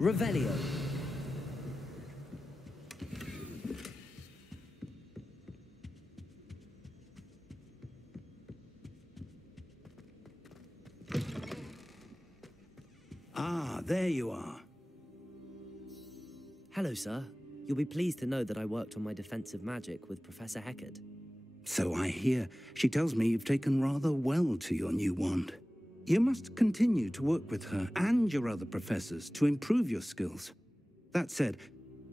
Revelio. Ah, there you are. Hello, sir. You'll be pleased to know that I worked on my defensive magic with Professor Heckard. So I hear. She tells me you've taken rather well to your new wand. You must continue to work with her and your other professors to improve your skills. That said,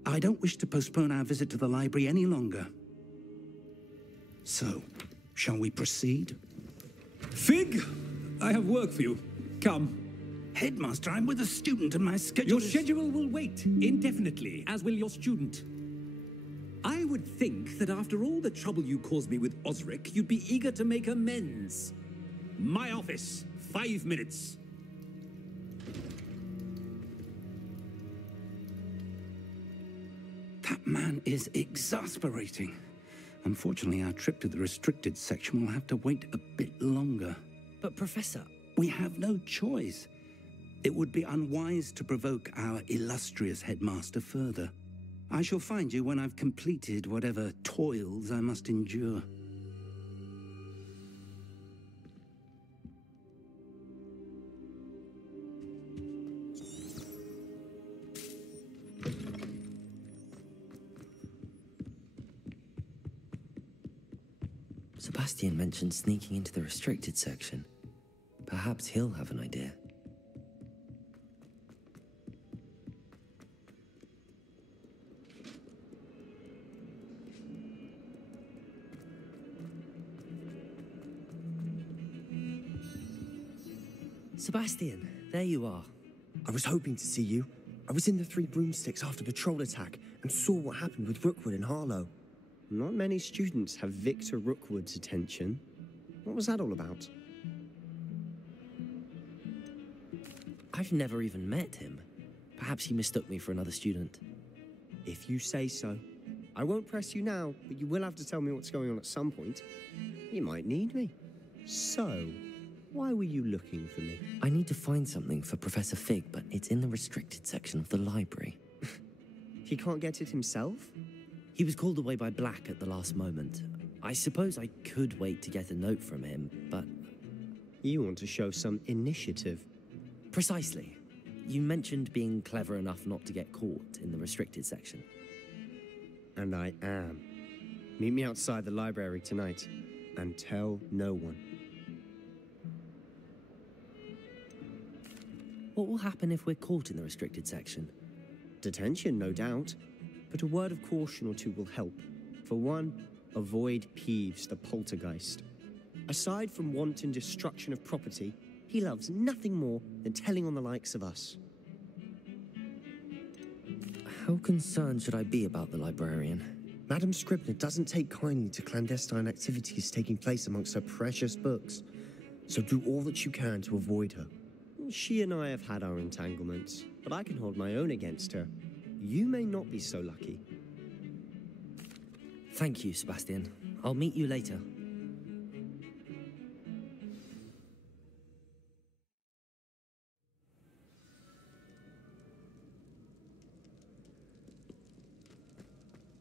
I don't wish to postpone our visit to the library any longer. So, shall we proceed? Fig, I have work for you. Come. Headmaster, I'm with a student and my schedule Your schedule will wait indefinitely, as will your student. I would think that after all the trouble you caused me with Osric, you'd be eager to make amends. My office, 5 minutes. That man is exasperating. Unfortunately, our trip to the restricted section will have to wait a bit longer. But, Professor... We have no choice. It would be unwise to provoke our illustrious headmaster further. I shall find you when I've completed whatever toils I must endure. Sebastian mentioned sneaking into the restricted section. Perhaps he'll have an idea. Sebastian, there you are. I was hoping to see you. I was in the Three Broomsticks after the troll attack and saw what happened with Rookwood and Harlow. Not many students have Victor Rookwood's attention. What was that all about? I've never even met him. Perhaps he mistook me for another student. If you say so. I won't press you now, but you will have to tell me what's going on at some point. You might need me. So, why were you looking for me? I need to find something for Professor Fig, but it's in the restricted section of the library. He can't get it himself? He was called away by Black at the last moment. I suppose I could wait to get a note from him, but... You want to show some initiative. Precisely. You mentioned being clever enough not to get caught in the restricted section. And I am. Meet me outside the library tonight, and tell no one. What will happen if we're caught in the restricted section? Detention, no doubt. But a word of caution or two will help. For one, avoid Peeves, the poltergeist. Aside from wanton destruction of property, he loves nothing more than telling on the likes of us. How concerned should I be about the librarian? Madam Scribner doesn't take kindly to clandestine activities taking place amongst her precious books, so do all that you can to avoid her. She and I have had our entanglements, but I can hold my own against her. You may not be so lucky. Thank you, Sebastian. I'll meet you later.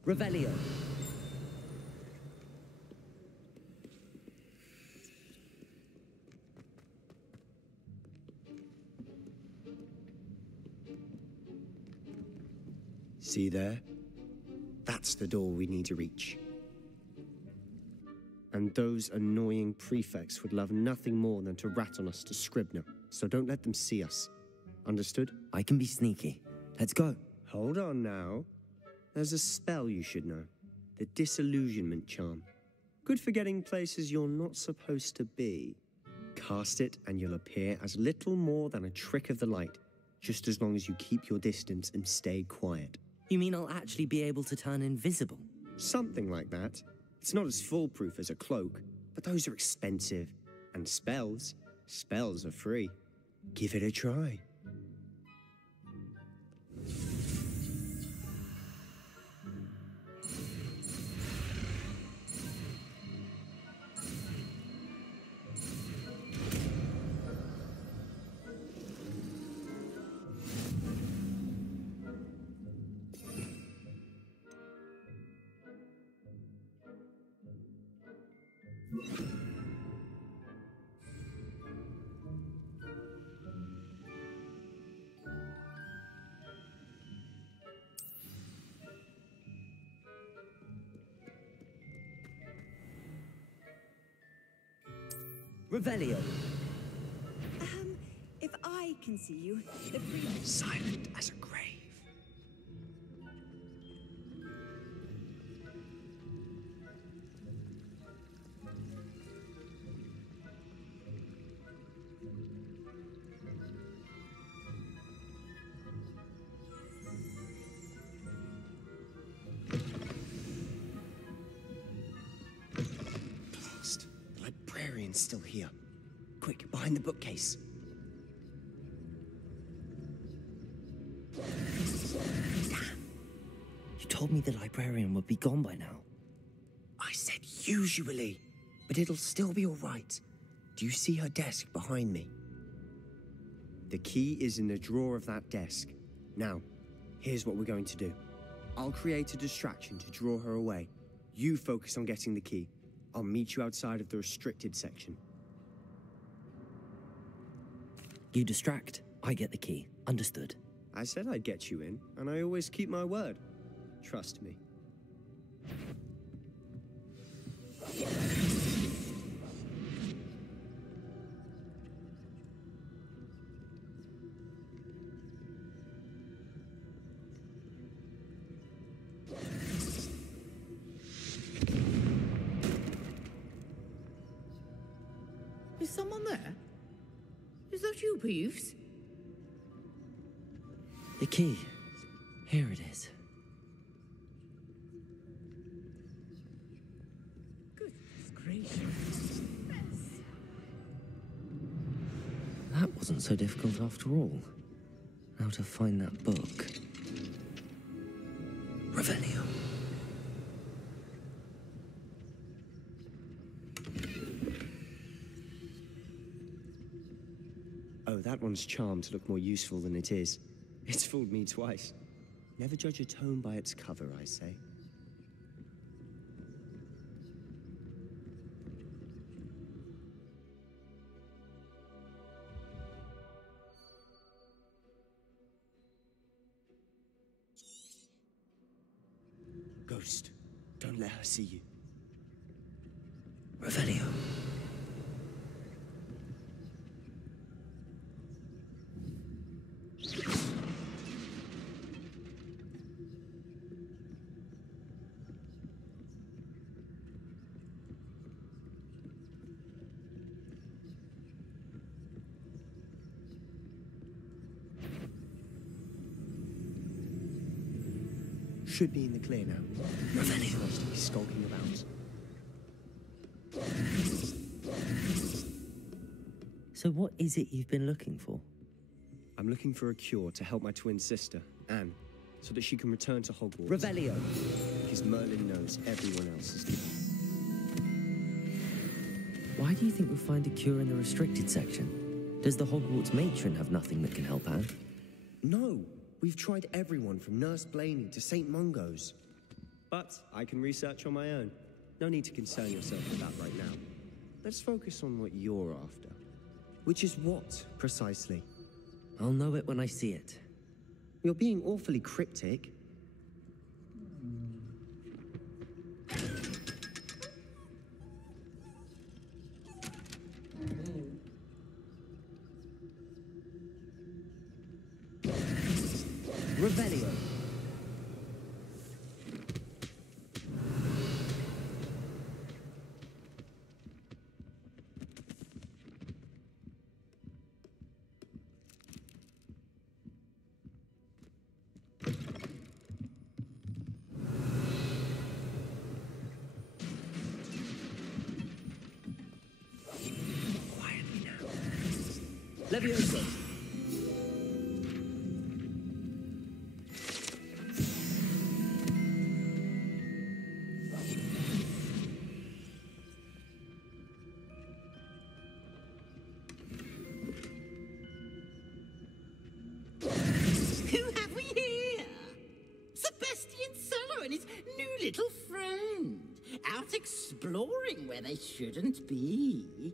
Revelio. See there? That's the door we need to reach. And those annoying prefects would love nothing more than to rat on us to Scribner, so don't let them see us. Understood? I can be sneaky. Let's go. Hold on now. There's a spell you should know. The Disillusionment Charm. Good for getting places you're not supposed to be. Cast it and you'll appear as little more than a trick of the light, just as long as you keep your distance and stay quiet. You mean I'll actually be able to turn invisible? Something like that. It's not as foolproof as a cloak, but those are expensive. And spells are free. Give it a try. Revelio. If I can see you, the Silent as a grave. Blast. The librarian's still here. Quick, behind the bookcase. You told me the librarian would be gone by now. I said usually, but it'll still be all right. Do you see her desk behind me? The key is in the drawer of that desk. Now, here's what we're going to do. I'll create a distraction to draw her away. You focus on getting the key. I'll meet you outside of the restricted section. You distract, I get the key. Understood. I said I'd get you in, and I always keep my word. Trust me. Is someone there? Is that you, Peeves? The key. Here it is. Goodness gracious. That wasn't so difficult after all. Now to find that book. Revelio. Oh, that one's charmed to look more useful than it is. It's fooled me twice. Never judge a tome by its cover, I say. Ghost, don't let her see you. Revelio. Should be in the clear now. Revelio wants to be skulking about. So what is it you've been looking for? I'm looking for a cure to help my twin sister, Anne, so that she can return to Hogwarts. Revelio. Because Merlin knows everyone else is dead. Why do you think we'll find a cure in the restricted section? Does the Hogwarts matron have nothing that can help Anne? No, we've tried everyone from Nurse Blaney to St. Mungo's. But I can research on my own. No need to concern yourself with that right now. Let's focus on what you're after. Which is what, precisely? I'll know it when I see it. You're being awfully cryptic. Revelio. Quietly now. Leviosa. Who have we here? Sebastian Sallow and his new little friend. Out exploring where they shouldn't be.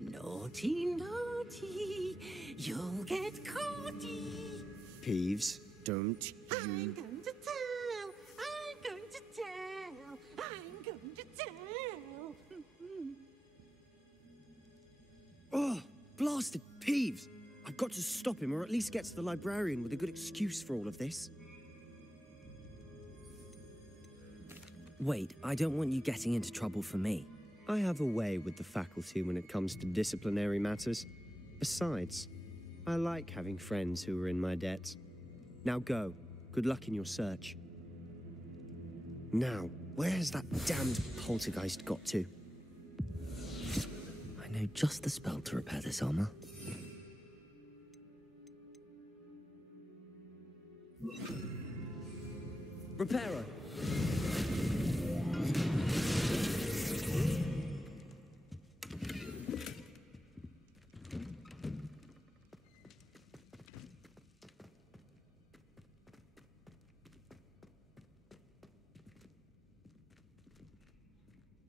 Naughty, naughty. You'll get caughty. Peeves, don't I'm you... going to tell. I'm going to tell. I'm going to tell. Peeves! I've got to stop him, or at least get to the librarian with a good excuse for all of this. Wait, I don't want you getting into trouble for me. I have a way with the faculty when it comes to disciplinary matters. Besides, I like having friends who are in my debt. Now go. Good luck in your search. Now, where has that damned poltergeist got to? I know just the spell to repair this armor. Reparo!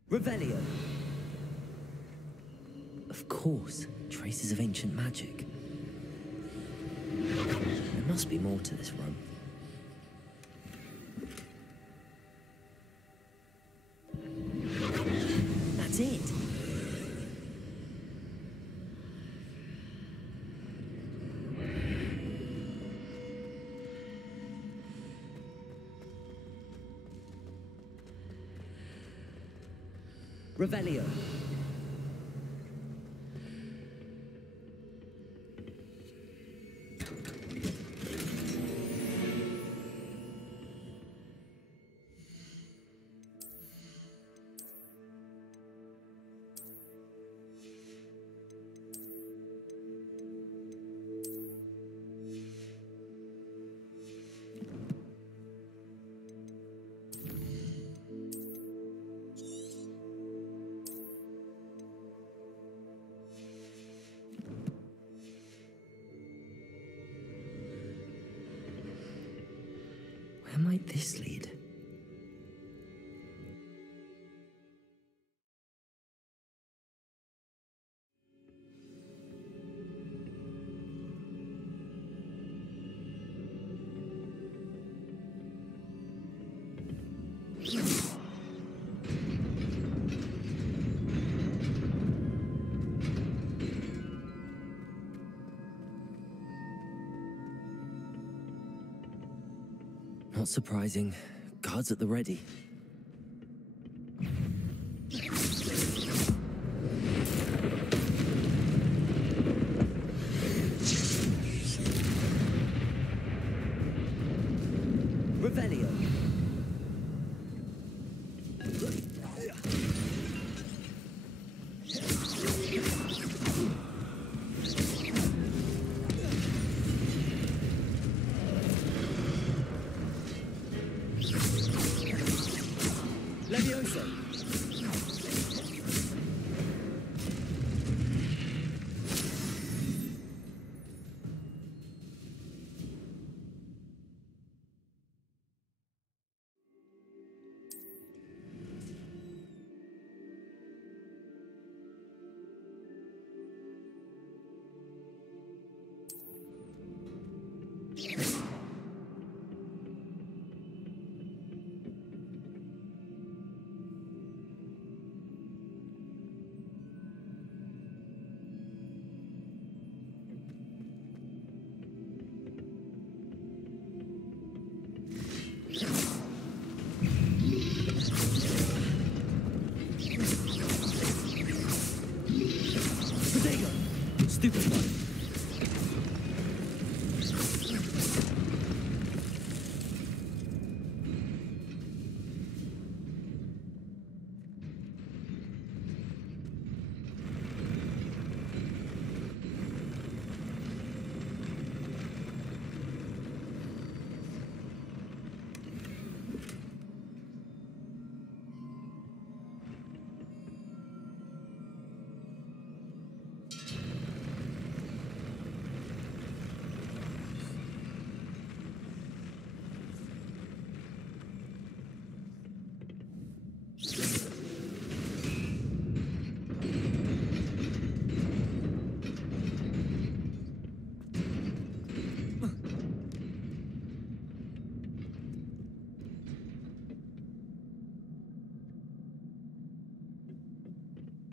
Revelio! Of course, traces of ancient magic. There must be more to this room. That's it! Revelio. Where might this lead? Not surprising. Guards at the ready. Revelio. Levioso. Stupid one.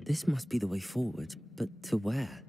This must be the way forward, but to where?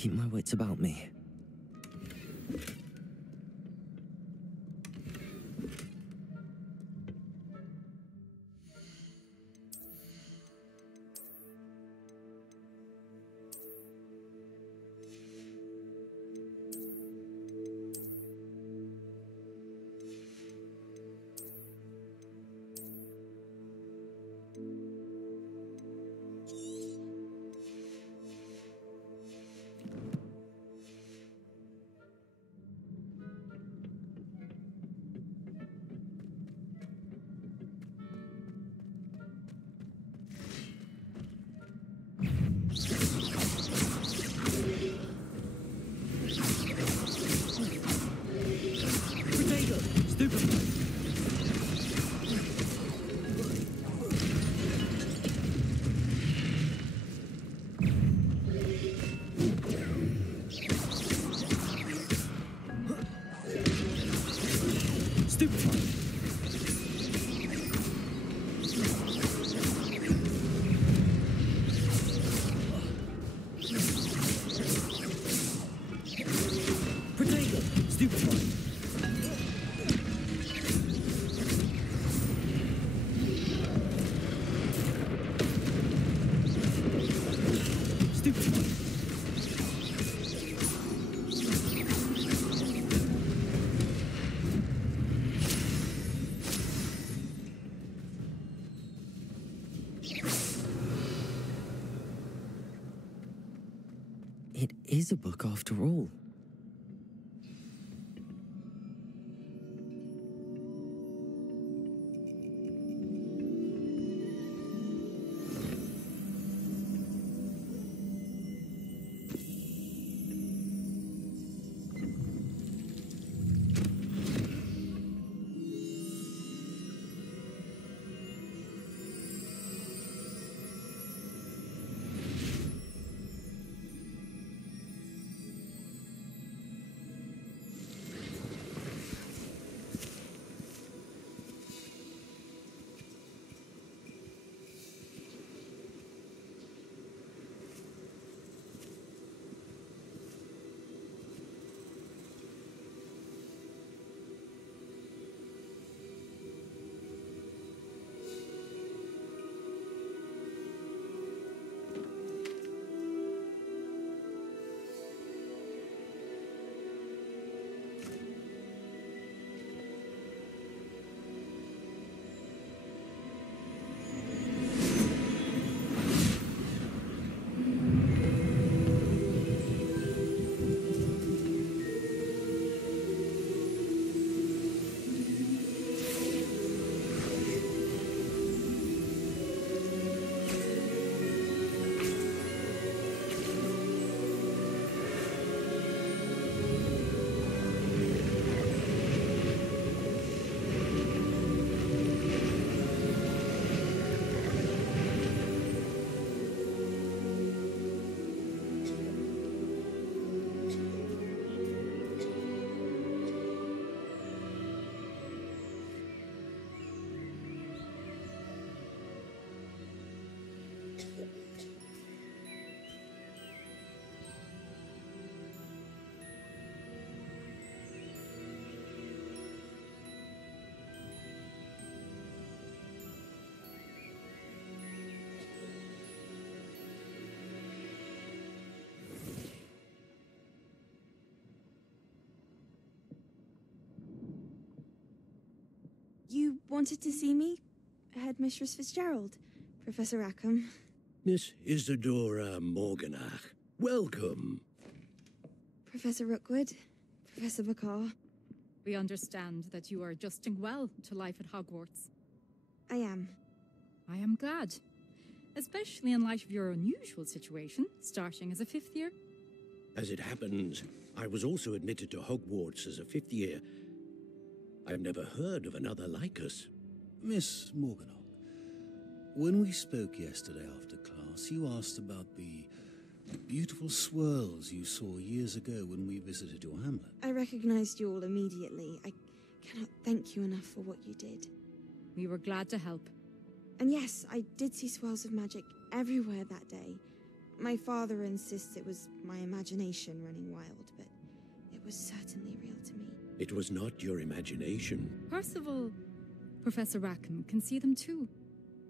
keep my wits about me. It is a book after all. You wanted to see me? Headmistress Fitzgerald, Professor Rackham. Miss Isadora Morganach, welcome. Professor Rookwood, Professor Bakar. We understand that you are adjusting well to life at Hogwarts. I am. I am glad, especially in light of your unusual situation, starting as a fifth year. As it happens, I was also admitted to Hogwarts as a fifth year. I've never heard of another like us. Miss Morganach, when we spoke yesterday after class, you asked about the beautiful swirls you saw years ago when we visited your hamlet. I recognized you all immediately. I cannot thank you enough for what you did. We were glad to help. And yes, I did see swirls of magic everywhere that day. My father insists it was my imagination running wild, but it was certainly real to me. It was not your imagination. Percival, Professor Rackham can see them too,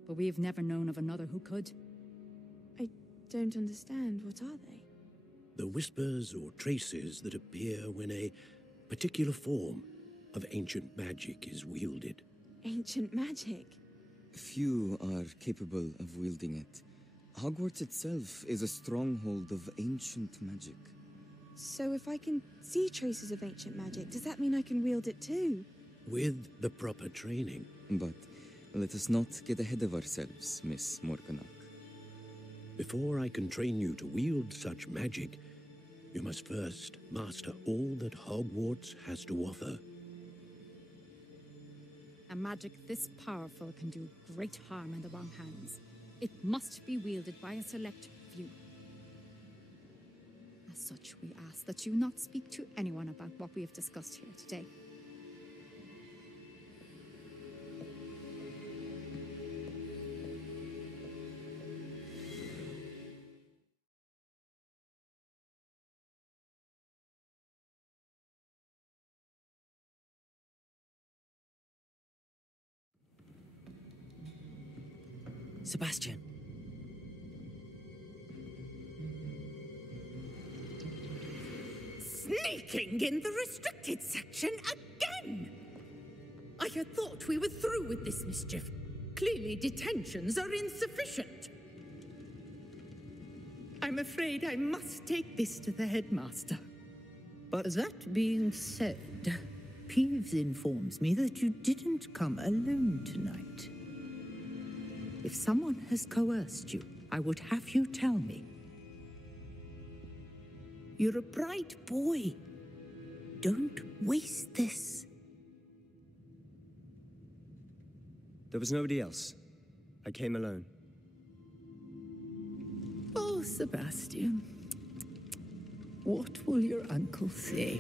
but we have never known of another who could. I don't understand. What are they? The whispers or traces that appear when a particular form of ancient magic is wielded. Ancient magic? Few are capable of wielding it. Hogwarts itself is a stronghold of ancient magic. So if I can see traces of ancient magic, does that mean I can wield it too? With the proper training. But let us not get ahead of ourselves, Miss Morganach. Before I can train you to wield such magic, you must first master all that Hogwarts has to offer. A magic this powerful can do great harm in the wrong hands. It must be wielded by a select few. As such, we ask that you not speak to anyone about what we have discussed here today. Sebastian. Sneaking in the restricted section again! I had thought we were through with this mischief. Clearly detentions are insufficient. I'm afraid I must take this to the headmaster. But that being said, Peeves informs me that you didn't come alone tonight. If someone has coerced you, I would have you tell me. You're a bright boy. Don't waste this. There was nobody else. I came alone. Oh, Sebastian. What will your uncle say?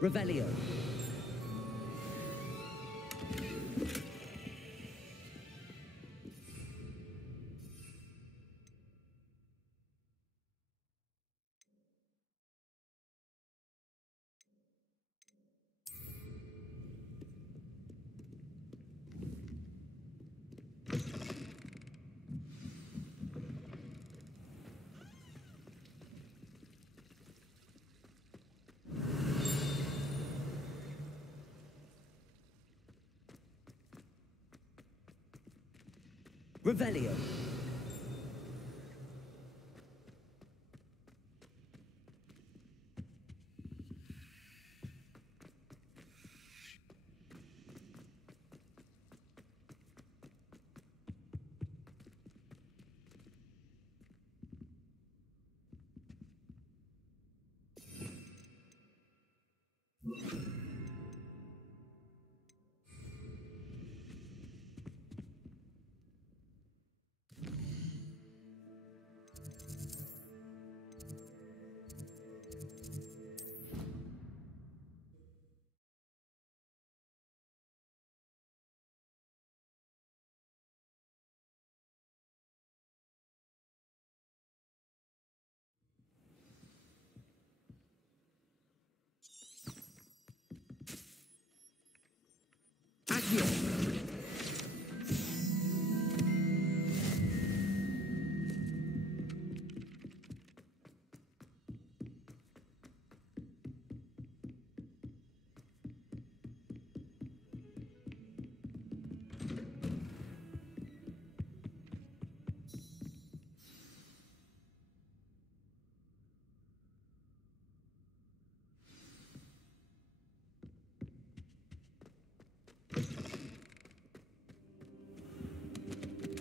Revelio. Revelio.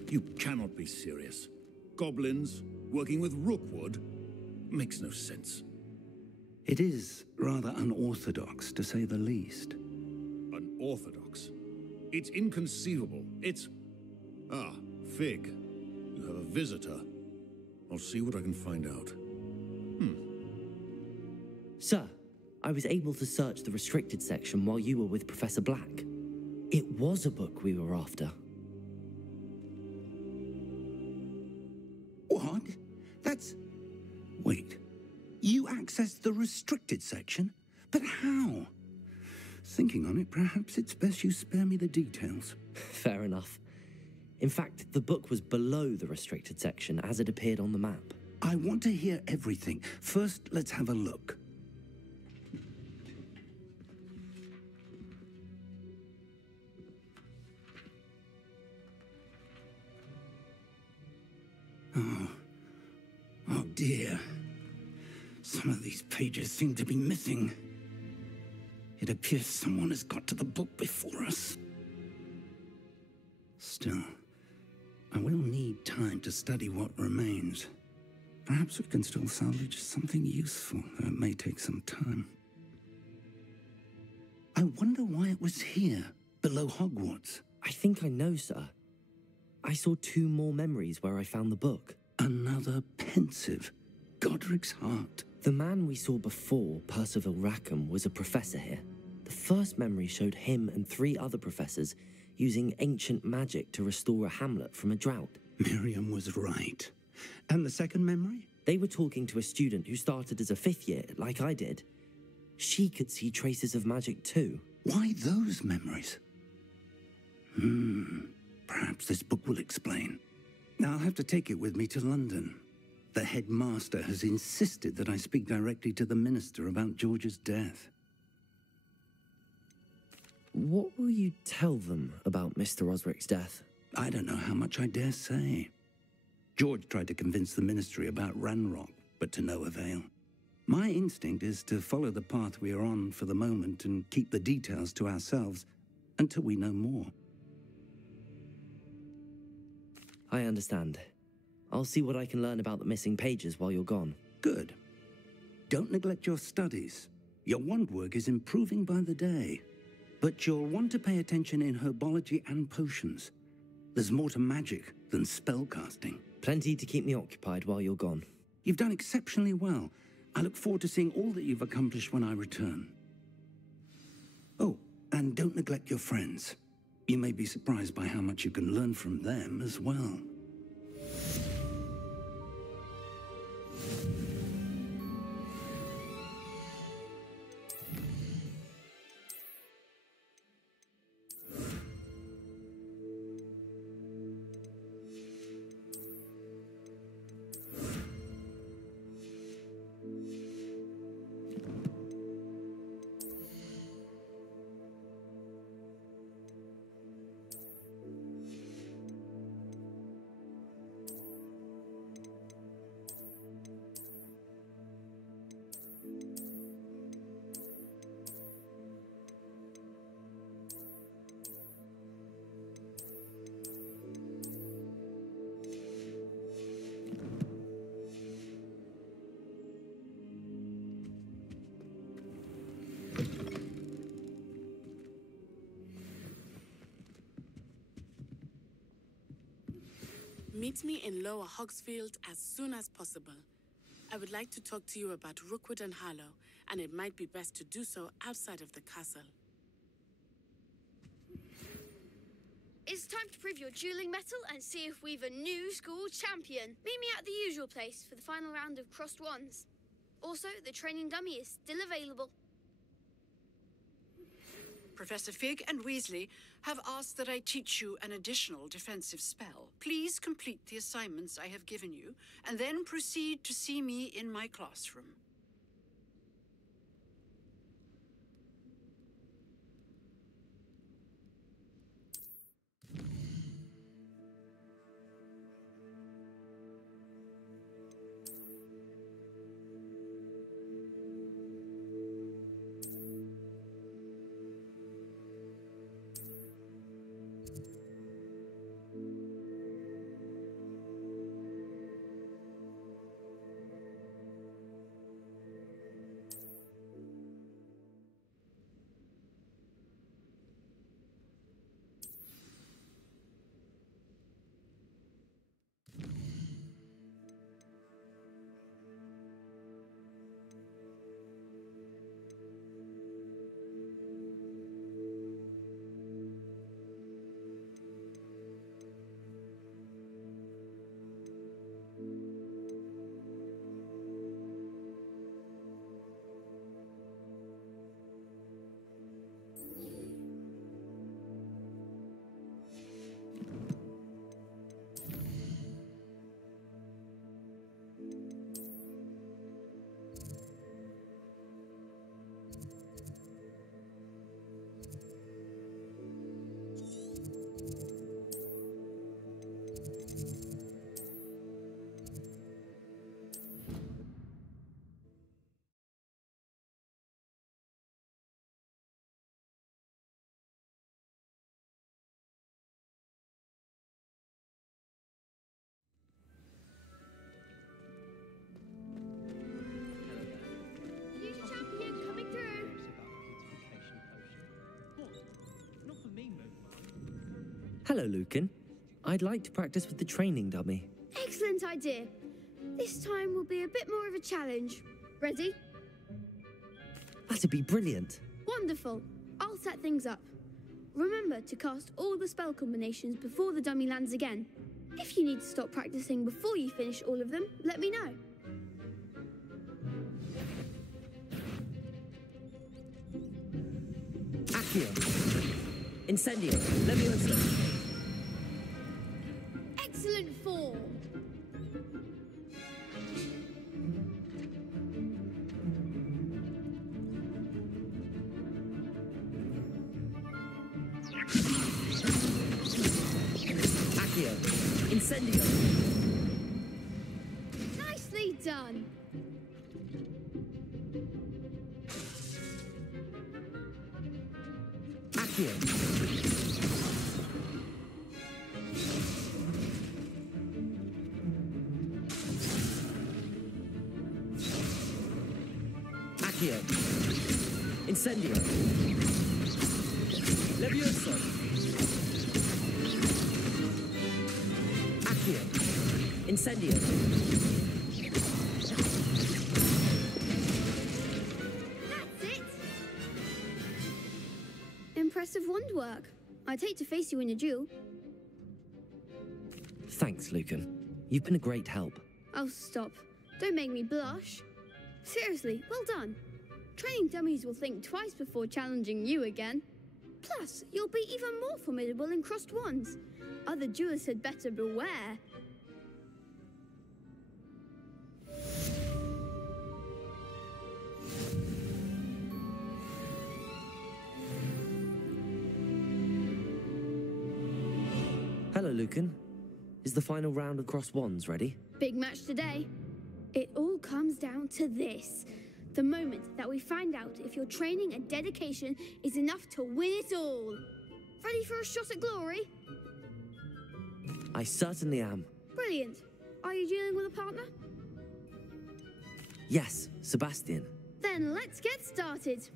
You cannot be serious. Goblins working with Rookwood makes no sense. It is rather unorthodox, to say the least. Unorthodox? It's inconceivable. It's... Ah, Fig. You have a visitor. I'll see what I can find out. Sir, I was able to search the restricted section while you were with Professor Black. It was a book we were after. What? That's... Wait. You accessed the restricted section? But how? Thinking on it, perhaps it's best you spare me the details. Fair enough. In fact, the book was below the restricted section as it appeared on the map. I want to hear everything. First, let's have a look. Oh dear. Some of these pages seem to be missing. It appears someone has got to the book before us. Still, I will need time to study what remains. Perhaps we can still salvage something useful, though it may take some time. I wonder why it was here, below Hogwarts. I think I know, sir. I saw 2 more memories where I found the book. Another pensive. Godric's heart. The man we saw before, Percival Rackham, was a professor here. The first memory showed him and 3 other professors using ancient magic to restore a hamlet from a drought. Miriam was right. And the second memory? They were talking to a student who started as a 5th year, like I did. She could see traces of magic too. Why those memories? Perhaps this book will explain. Now I'll have to take it with me to London. The headmaster has insisted that I speak directly to the minister about George's death. What will you tell them about Mr. Osric's death? I don't know how much I dare say. George tried to convince the ministry about Ranrock, but to no avail. My instinct is to follow the path we are on for the moment and keep the details to ourselves until we know more. I understand. I'll see what I can learn about the missing pages while you're gone. Good. Don't neglect your studies. Your wand work is improving by the day. But you'll want to pay attention in herbology and potions. There's more to magic than spellcasting. Plenty to keep me occupied while you're gone. You've done exceptionally well. I look forward to seeing all that you've accomplished when I return. Oh, and don't neglect your friends. You may be surprised by how much you can learn from them as well. Meet me in Lower Hogsfield as soon as possible. I would like to talk to you about Rookwood and Harlow, and it might be best to do so outside of the castle. It's time to prove your dueling mettle and see if we've a new school champion. Meet me at the usual place for the final round of crossed wands. Also, the training dummy is still available. Professor Fig and Weasley have asked that I teach you an additional defensive spell. Please complete the assignments I have given you, and then proceed to see me in my classroom. Hello, Lucan. I'd like to practice with the training dummy. Excellent idea. This time will be a bit more of a challenge. Ready? That'd be brilliant. Wonderful. I'll set things up. Remember to cast all the spell combinations before the dummy lands again. If you need to stop practicing before you finish all of them, let me know. Accio. Incendio. Leviosa. Excellent form. Accio. Incendio. Nicely done. Accio. Accio. Incendio. Leviosa. Accio. Incendio. That's it. Impressive wand work. I'd hate to face you in a duel. Thanks, Lucan. You've been a great help. Oh, stop. Don't make me blush. Seriously, well done. Training dummies will think twice before challenging you again. Plus, you'll be even more formidable in crossed wands. Other duelists had better beware. Hello, Lucan. Is the final round of crossed wands ready? Big match today. It all comes down to this. The moment that we find out if your training and dedication is enough to win it all. Ready for a shot at glory? I certainly am. Brilliant. Are you dealing with a partner? Yes, Sebastian. Then let's get started.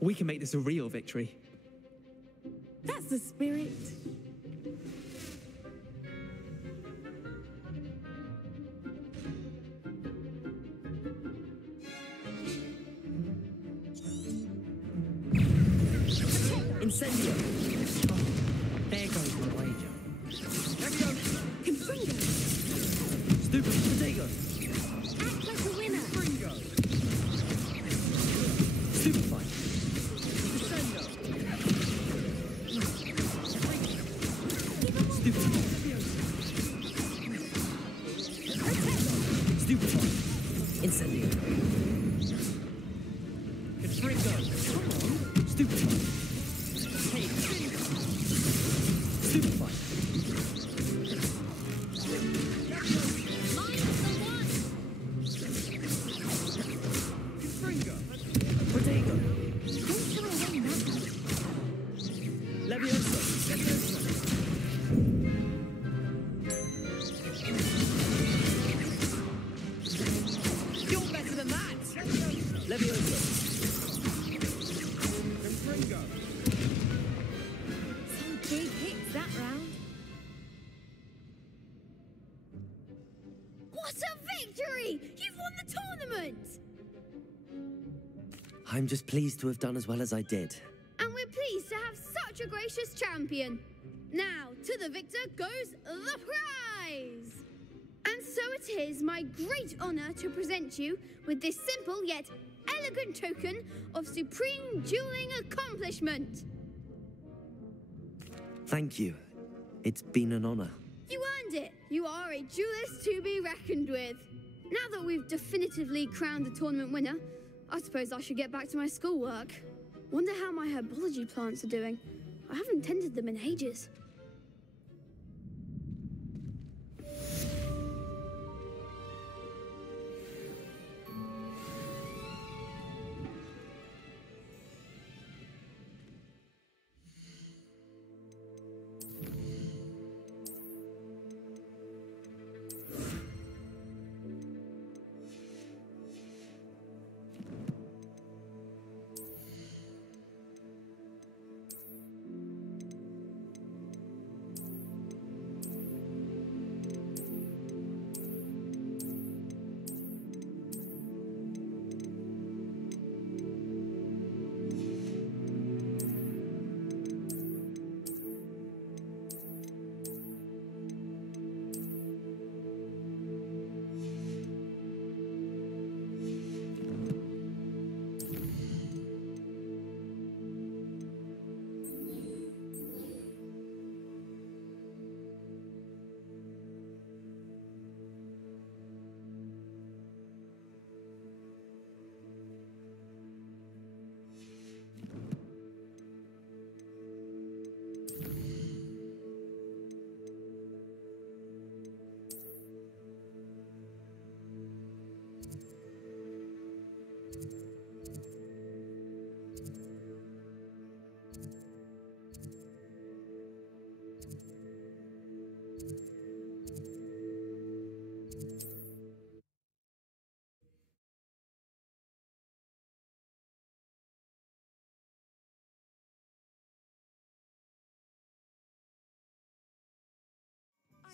We can make this a real victory. That's the spirit. Incendio. There goes my wager. Confringo. Stupid Potato. Act like a winner. Confringo. Stupefy. Descendo. Stupefy. Stupefy. Incendio. Confringo. Stupefy. Stupefy. Confringo. Protego. Leviosa. Leviosa. You're better than that. Leviosa. Confringo. Some big hits that round. What a victory! You've won the tournament! I'm just pleased to have done as well as I did. And we're pleased to have such a gracious champion. Now, to the victor goes the prize! And so it is my great honor to present you with this simple yet elegant token of supreme dueling accomplishment. Thank you. It's been an honor. You earned it. You are a duelist to be reckoned with. Now that we've definitively crowned the tournament winner, I suppose I should get back to my schoolwork. Wonder how my herbology plants are doing. I haven't tended them in ages.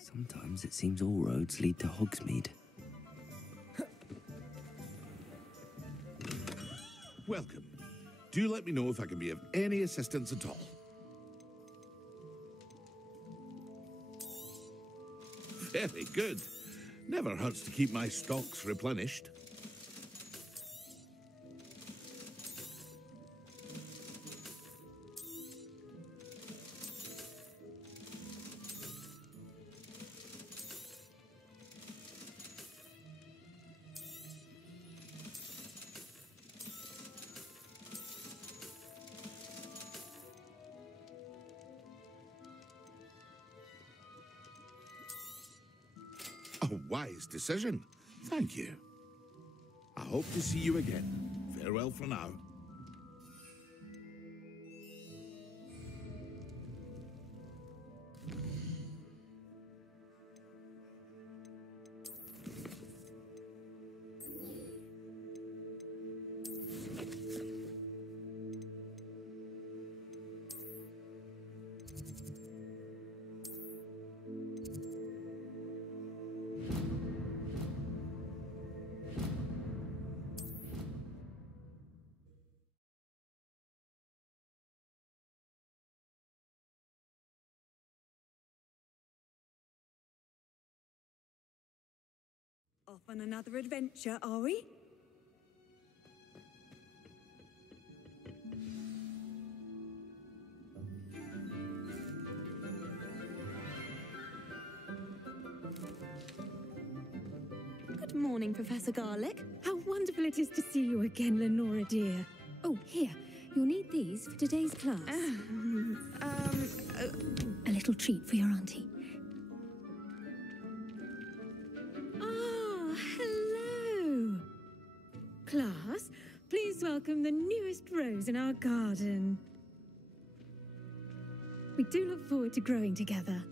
Sometimes it seems all roads lead to Hogsmeade. Welcome. Do let me know if I can be of any assistance at all. Very good. Never hurts to keep my stocks replenished. A wise decision. Thank you. I hope to see you again. Farewell for now. Off on another adventure, are we? Good morning, Professor Garlick. How wonderful it is to see you again, Lenora dear. Oh, here, you'll need these for today's class. A little treat for your auntie. Hello! Class, please welcome the newest rose in our garden. We do look forward to growing together.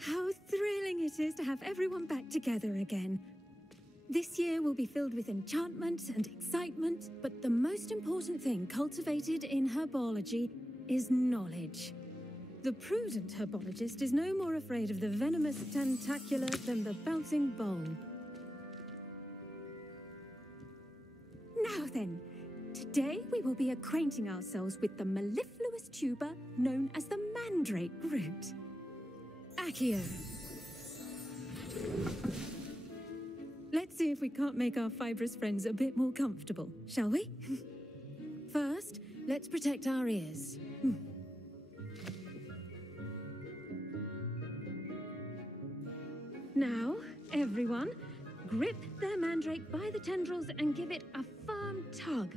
How thrilling it is to have everyone back together again. This year will be filled with enchantment and excitement, but the most important thing cultivated in herbology is knowledge. The prudent herbologist is no more afraid of the venomous tentacula than the bouncing bowl. Now then, today we will be acquainting ourselves with the mellifluous tuber known as the mandrake root. Accio. Let's see if we can't make our fibrous friends a bit more comfortable, shall we? First, let's protect our ears. Now, everyone, grip their mandrake by the tendrils and give it a firm tug.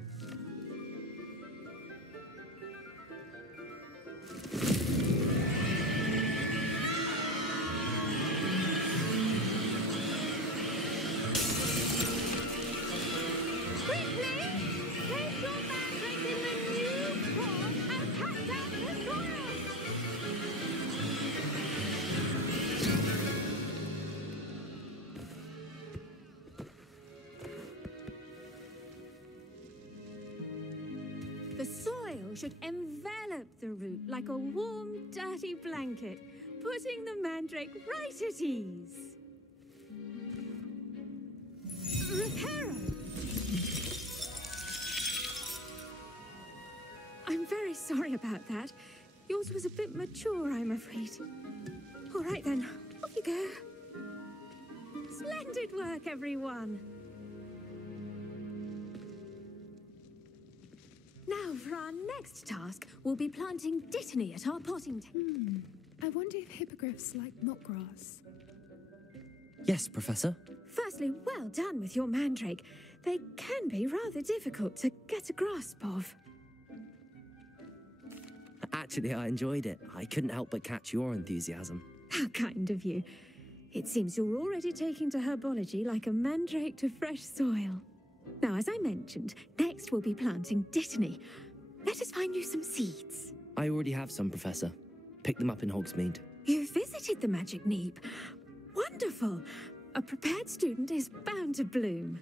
The soil should envelop the root like a warm, dirty blanket, putting the mandrake right at ease. Reparo! I'm very sorry about that. Yours was a bit mature, I'm afraid. All right then, off you go. Splendid work, everyone. Now, for our next task, we'll be planting dittany at our potting table. I wonder if hippogriffs like knotgrass. Yes, Professor. Firstly, well done with your mandrake. They can be rather difficult to get a grasp of. Actually, I enjoyed it. I couldn't help but catch your enthusiasm. How kind of you. It seems you're already taking to herbology like a mandrake to fresh soil. Now, as I mentioned, next we'll be planting dittany. Let us find you some seeds. I already have some, Professor. Picked them up in Hogsmeade. You visited the Magic Neep. Wonderful. A prepared student is bound to bloom.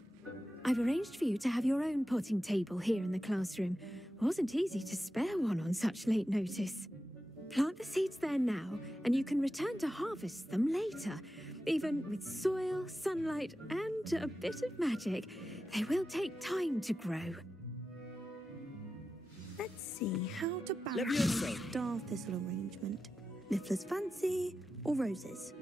I've arranged for you to have your own potting table here in the classroom. Wasn't easy to spare one on such late notice. Plant the seeds there now, and you can return to harvest them later. Even with soil, sunlight, and a bit of magic, they will take time to grow. Let's see how to balance the star thistle arrangement. Niffler's fancy or roses?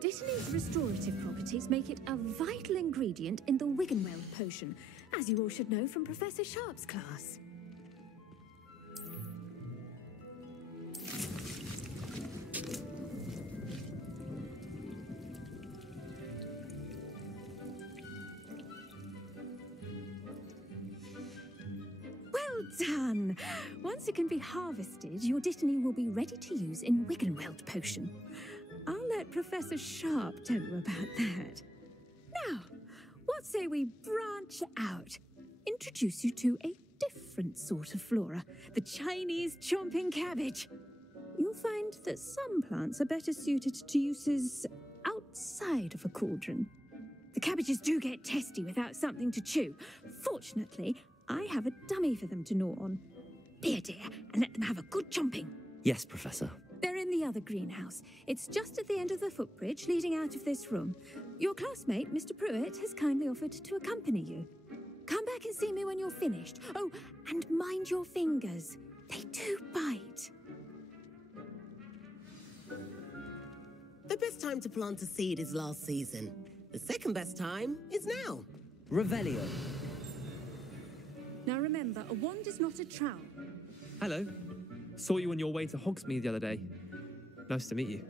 Dittany's restorative properties make it a vital ingredient in the Wiggenweld potion, as you all should know from Professor Sharp's class. Well done! Once it can be harvested, your Dittany will be ready to use in Wiggenweld potion. I'll let Professor Sharp tell you about that. Now, what say we branch out? Introduce you to a different sort of flora, the Chinese chomping cabbage. You'll find that some plants are better suited to uses outside of a cauldron. The cabbages do get testy without something to chew. Fortunately, I have a dummy for them to gnaw on. Be a dear and let them have a good chomping. Yes, Professor. They're in the other greenhouse. It's just at the end of the footbridge leading out of this room. Your classmate, Mr. Pruitt, has kindly offered to accompany you. Come back and see me when you're finished. Oh, and mind your fingers. They do bite. The best time to plant a seed is last season. The second best time is now. Revelio. Now remember, a wand is not a trowel. Hello. Saw you on your way to Hogsmeade the other day. Nice to meet you.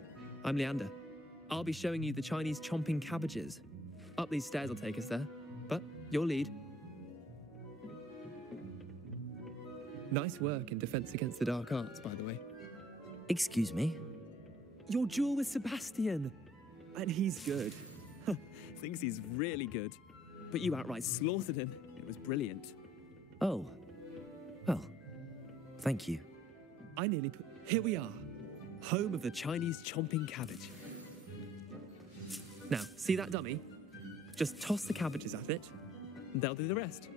I'm Leander. I'll be showing you the Chinese chomping cabbages. Up these stairs will take us there, but your lead. Nice work in Defense Against the Dark Arts, by the way. Excuse me? Your duel with Sebastian! And he's good. Thinks he's really good. But you outright slaughtered him. It was brilliant. Oh. Well, thank you. I nearly put... Here we are. Home of the Chinese chomping cabbage. Now, see that dummy? Just toss the cabbages at it, and they'll do the rest.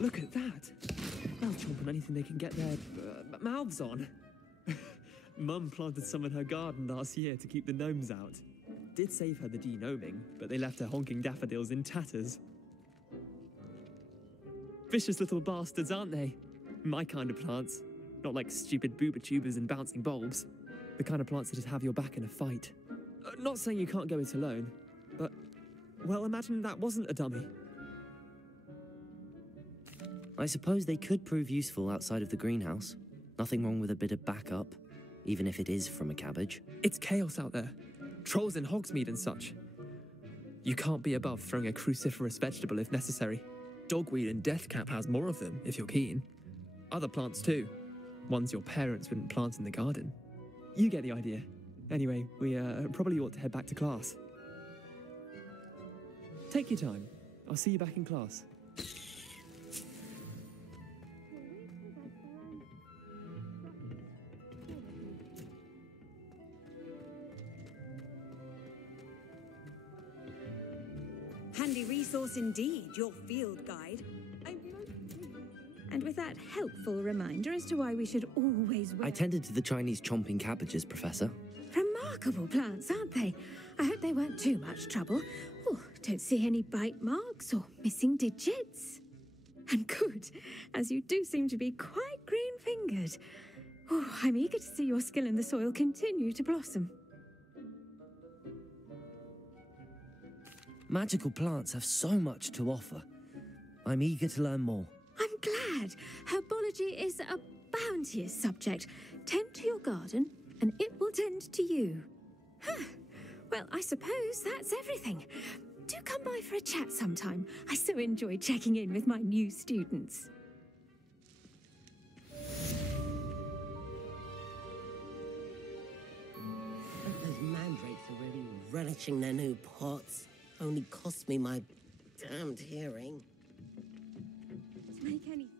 Look at that. They'll chomp on anything they can get their mouths on. Mum planted some in her garden last year to keep the gnomes out. Did save her the de-gnoming, but they left her honking daffodils in tatters. Vicious little bastards, aren't they? My kind of plants. Not like stupid booba tubers and bouncing bulbs. The kind of plants that just have your back in a fight. Not saying you can't go it alone, but, well, imagine that wasn't a dummy. I suppose they could prove useful outside of the greenhouse. Nothing wrong with a bit of backup, even if it is from a cabbage. It's chaos out there. Trolls in Hogsmeade and such. You can't be above throwing a cruciferous vegetable if necessary. Dogweed and deathcap has more of them, if you're keen. Other plants too. Ones your parents wouldn't plant in the garden. You get the idea. Anyway, we probably ought to head back to class. Take your time. I'll see you back in class. Handy resource indeed, your field guide. And with that helpful reminder as to why we should always wear... I tended to the Chinese chomping cabbages, Professor. Remarkable plants, aren't they? I hope they weren't too much trouble. Oh, don't see any bite marks or missing digits. And good, as you do seem to be quite green-fingered. Oh, I'm eager to see your skill in the soil continue to blossom. Magical plants have so much to offer. I'm eager to learn more. I'm glad. Herbology is a bounteous subject. Tend to your garden, and it will tend to you. Well, I suppose that's everything. Do come by for a chat sometime. I so enjoy checking in with my new students. Those mandrakes are really relishing their new pots. Only cost me my damned hearing. Make anything.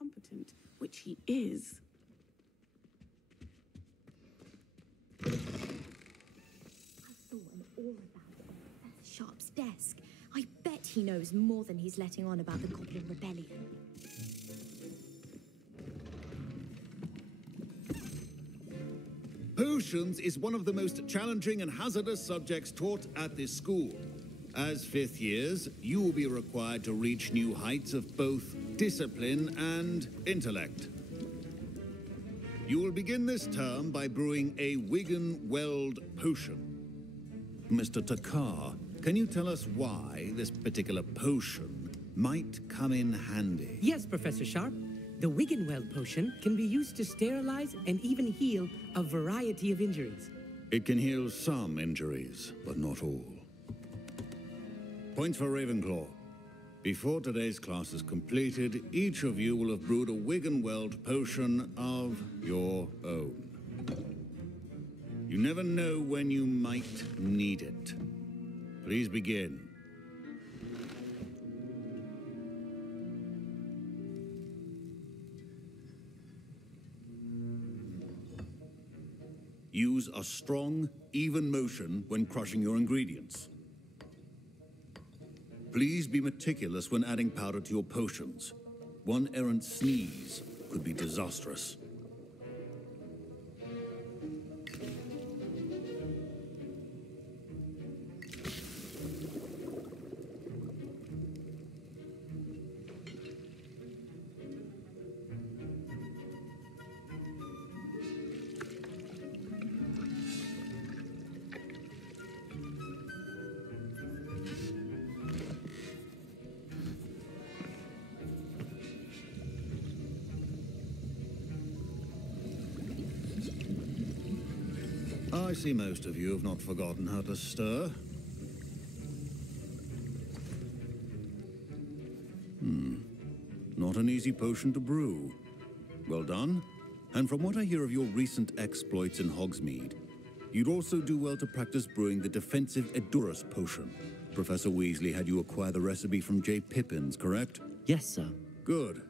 Incompetent, which he is. I saw an all about it on Professor Sharp's desk. I bet he knows more than he's letting on about the Goblin Rebellion. Potions is one of the most challenging and hazardous subjects taught at this school. As fifth years, you will be required to reach new heights of both discipline and intellect. You will begin this term by brewing a Wigan-Weld potion. Mr. Takar, can you tell us why this particular potion might come in handy? Yes, Professor Sharp. The Wigan-Weld potion can be used to sterilize and even heal a variety of injuries. It can heal some injuries, but not all. Points for Ravenclaw. Before today's class is completed, each of you will have brewed a Wigan-Weld potion of your own. You never know when you might need it. Please begin. Use a strong, even motion when crushing your ingredients. Please be meticulous when adding powder to your potions. One errant sneeze could be disastrous. I see most of you have not forgotten how to stir. Not an easy potion to brew. Well done. And from what I hear of your recent exploits in Hogsmeade, you'd also do well to practice brewing the defensive Edurus potion. Professor Weasley had you acquire the recipe from J. Pippins, correct? Yes, sir. Good.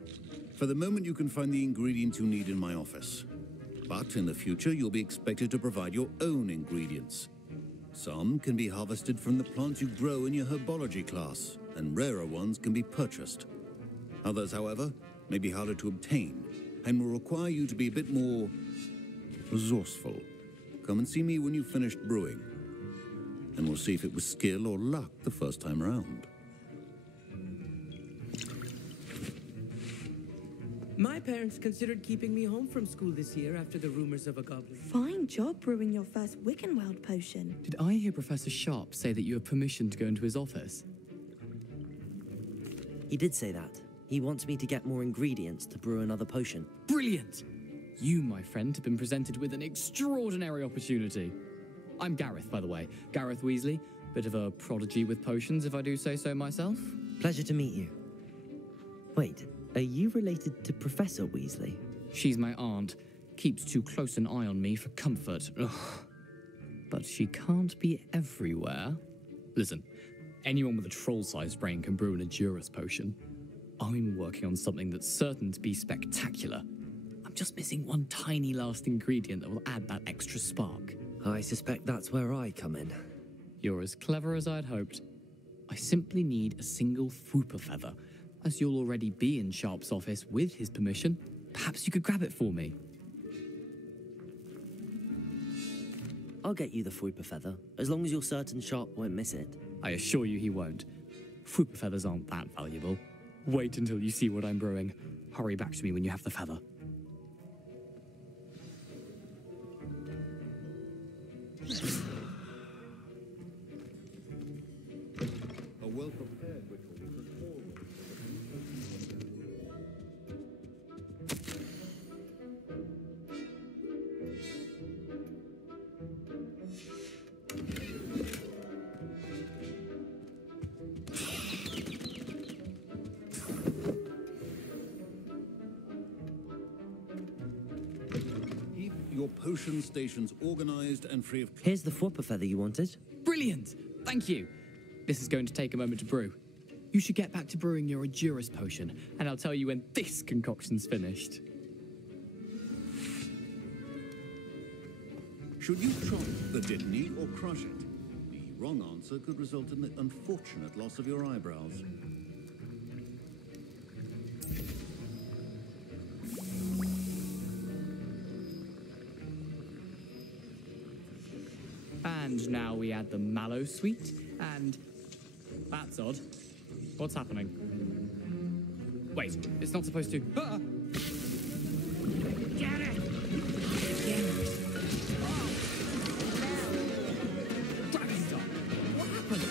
For the moment, you can find the ingredients you need in my office. But in the future, you'll be expected to provide your own ingredients. Some can be harvested from the plants you grow in your herbology class, and rarer ones can be purchased. Others, however, may be harder to obtain, and will require you to be a bit more resourceful. Come and see me when you've finished brewing, and we'll see if it was skill or luck the first time around. My parents considered keeping me home from school this year after the rumors of a goblin. Fine job brewing your first Wigan-Weld potion. Did I hear Professor Sharp say that you have permission to go into his office? He did say that. He wants me to get more ingredients to brew another potion. Brilliant! You, my friend, have been presented with an extraordinary opportunity. I'm Gareth, by the way. Gareth Weasley. Bit of a prodigy with potions, if I do say so myself. Pleasure to meet you. Wait, are you related to Professor Weasley? She's my aunt. Keeps too close an eye on me for comfort. Ugh. But she can't be everywhere. Listen, anyone with a troll-sized brain can brew an Edurus potion. I'm working on something that's certain to be spectacular. I'm just missing one tiny last ingredient that will add that extra spark. I suspect that's where I come in. You're as clever as I'd hoped. I simply need a single Fwooper feather. As you'll already be in Sharp's office with his permission, perhaps you could grab it for me. I'll get you the Fwooper feather, as long as you're certain Sharp won't miss it. I assure you he won't. Fwooper feathers aren't that valuable. Wait until you see what I'm brewing. Hurry back to me when you have the feather. A well-prepared ritual is always... Keep your potion stations organized and free of... Here's the Fwooper feather you wanted. Brilliant! Thank you. This is going to take a moment to brew. You should get back to brewing your Edurus potion, and I'll tell you when this concoction's finished. Should you chop the Dittany or crush it? The wrong answer could result in the unfortunate loss of your eyebrows. And now we add the mallow sweet, and... That's odd. What's happening? Wait, it's not supposed to... Ah! Get it! Dragonstone! What happened?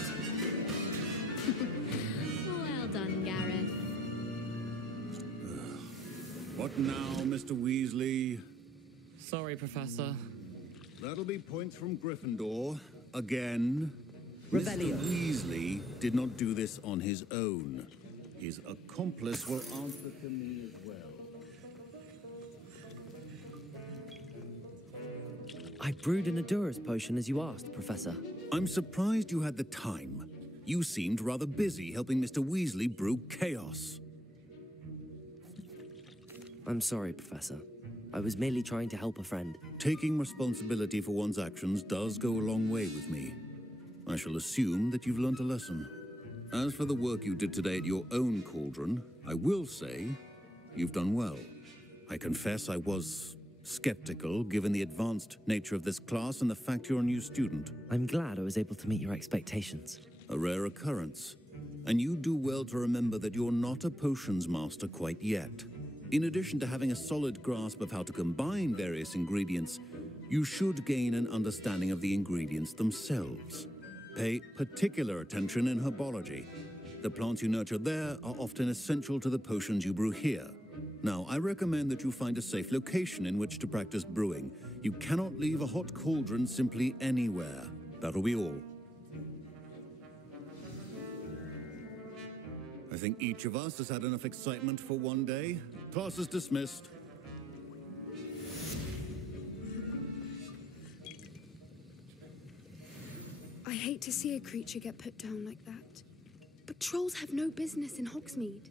Well done, Gareth. What now, Mr. Weasley? Sorry, Professor. That'll be points from Gryffindor. Again. Revelio. Mr. Weasley did not do this on his own. His accomplice will answer to me as well. I brewed an Edurus potion as you asked, Professor. I'm surprised you had the time. You seemed rather busy helping Mr. Weasley brew chaos. I'm sorry, Professor. I was merely trying to help a friend. Taking responsibility for one's actions does go a long way with me. I shall assume that you've learnt a lesson. As for the work you did today at your own cauldron, I will say you've done well. I confess I was skeptical, given the advanced nature of this class and the fact you're a new student. I'm glad I was able to meet your expectations. A rare occurrence. And you do well to remember that you're not a potions master quite yet. In addition to having a solid grasp of how to combine various ingredients, you should gain an understanding of the ingredients themselves. Pay particular attention in herbology. The plants you nurture there are often essential to the potions you brew here. Now, I recommend that you find a safe location in which to practice brewing. You cannot leave a hot cauldron simply anywhere. That'll be all. I think each of us has had enough excitement for one day. Class is dismissed. I hate to see a creature get put down like that. But trolls have no business in Hogsmeade.